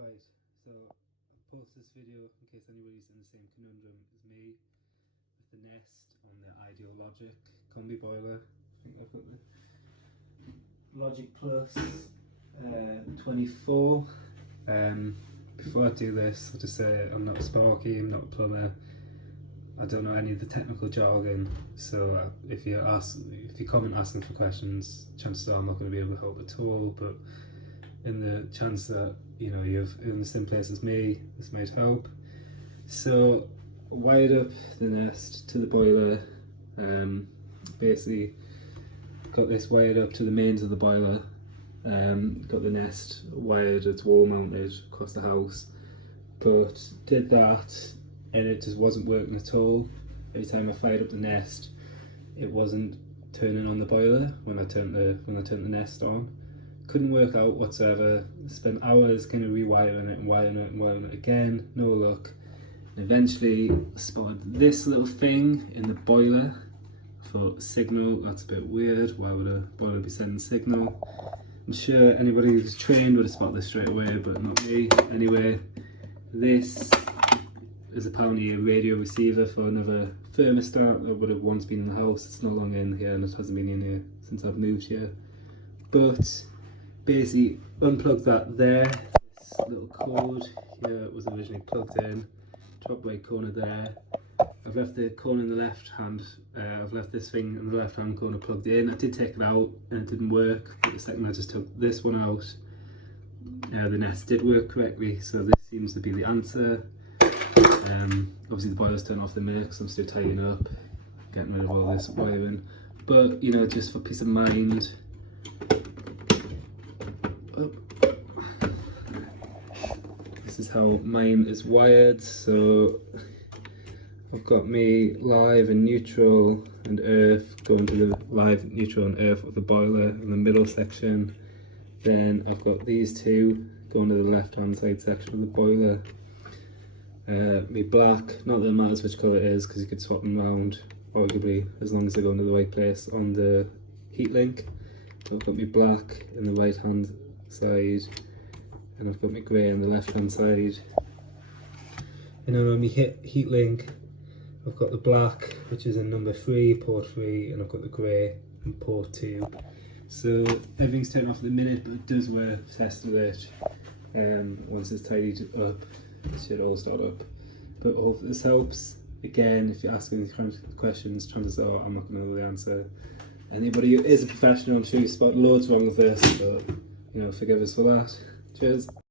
Right, so I'll post this video in case anybody's in the same conundrum as me with the Nest on the Ideal Logic combi boiler. I think I've got the Logic Plus 24. Before I do this, I'll just say I'm not a sparky, I'm not a plumber. I don't know any of the technical jargon, so if you comment asking for questions, chances are I'm not going to be able to help at all. But in the chance that you're in the same place as me, this might help. So wired up the Nest to the boiler. Basically got this wired up to the mains of the boiler. Got the Nest wired, it's wall mounted across the house, but did that and it just wasn't working at all. Every time I fired up the Nest, it wasn't turning on the boiler when I turned the Nest on. Couldn't work out whatsoever. Spent hours kind of rewiring it and wiring it and wiring it again, no luck. And eventually spotted this little thing in the boiler for signal. That's a bit weird. Why would a boiler be sending signal? I'm sure anybody who's trained would have spotted this straight away, but not me. Anyway, this is apparently a radio receiver for another thermostat that would have once been in the house. It's no longer in here and it hasn't been in here since I've moved here. But basically unplugged that there. This little cord here was originally plugged in, top right corner there. I've left the corner in the left hand, I've left this thing in the left hand corner plugged in. I did take it out and it didn't work, but the second I just took this one out, the Nest did work correctly, so this seems to be the answer. Obviously the boiler's turned off the minute because I'm still tidying up, getting rid of all this wiring, but just for peace of mind, this is how mine is wired. So I've got me live and neutral and earth going to the live, neutral and earth of the boiler in the middle section. Then I've got these two going to the left hand side section of the boiler. Me black, not that it matters which colour it is because you could swap them around arguably as long as they're going to the right place on the heat link. So I've got me black in the right hand side and I've got my grey on the left hand side. And then on my heat link I've got the black, which is in number 3, port 3, and I've got the grey in port 2. So everything's turned off at the minute, but it does work. Tested it. Once it's tidied up, it should all start up. But I hope this helps. Again, if you're asking these kinds of questions, chances are I'm not going to know the answer. Anybody who is a professional, I'm sure you spot loads wrong with this, but forgive us for that. Cheers.